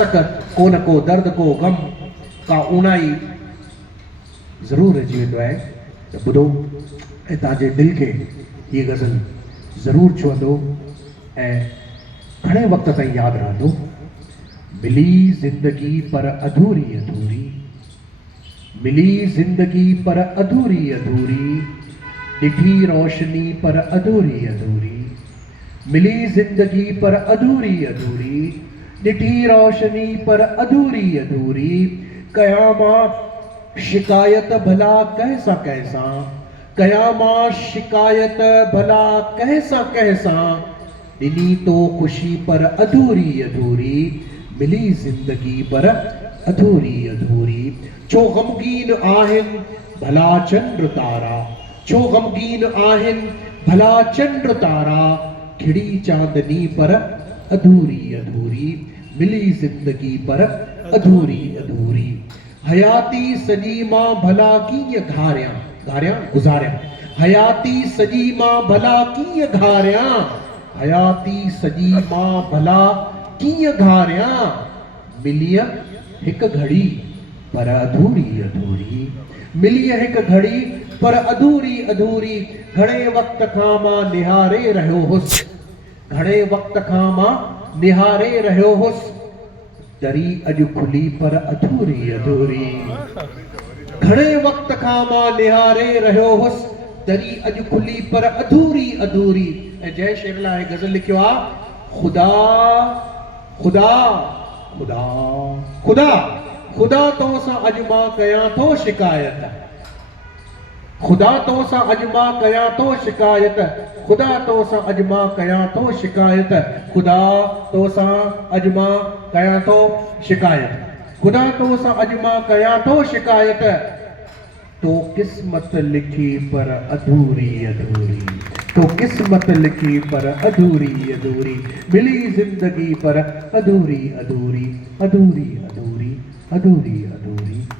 कसक कोन को दर्द को गम का ऊणाई ज़रूर अची वेंदो आहे त ॿुधो ऐं तव्हांजे दिलि खे हीअ गज़ल ज़रूर छुहंदो ऐं घणे वक़्त ताईं यादि रहंदो। मिली ज़िंदगी पर अधूरी अधूरी, मिली ज़िंदगी पर अधूरी अधूरी, ॾिठी रोशनी पर अधूरी अधूरी, मिली ज़िंदगी पर अधूरी अधूरी, ॾिठी रोशनी पर अधूरी अधूरी, कया मां शिकायत भला कैसा कैसा, कया मां शिकायत भला कैसा कैसा, ॾिनी तो खुशी पर अधूरी अधूरी, मिली ज़िंदगी पर अधूरी अधूरी। छो ग़मगीन आहिनि भला चंद्र तारा, छो ग़मगीन आहिनि भला चंद्र तारा, खिड़ी चांदनी पर अधूरी अधूरी, मिली ज़िंदगी पर अधूरी अधूरी। हयाती सॼी मां भला कीअं घारियां घारियां गुज़ारियां, हयाती सॼी मां भला कीअं घारियां, हयाती सॼी मां भला कीअं घारियां, मिलीअ हिकु घड़ी पर अधूरी अधूरी, मिलीअ हिकु घड़ी पर अधूरी अधूरी। घणे वक़्त खां मां निहारे रहियो हुउसि, घणे वक़्त खां मां निहारे रहियो हुउसि, दरी अॼु खुली पर अधूरी अधूरी। घणे वक़्त खां मां निहारे रहियो हुउसि, दरी अॼु खुली पर अधूरी अधूरी। ऐं जय शेर लाइ गज़ल लिखियो आहे, ख़ुदा ख़ुदा ख़ुदा ख़ुदा ख़ुदा तो सां अॼु मां कयां थो शिकायत, ख़ुदा तो सां अॼु मां कयां थो शिकायत, ख़ुदा तो सां अॼु मां कयां थो शिकायत, ख़ुदा तो सां अॼु मां कयां थो शिकायत, ख़ुदा तो सां अॼु मां कयां थो शिकायत, तो किस्मत लिखी पर अधूरी अधूरी, तो किस्मत लिखी पर अधूरी अधूरी, मिली ज़िंदगी पर अधूरी अधूरी, अधूरी अधूरी, अधूरी अधूरी।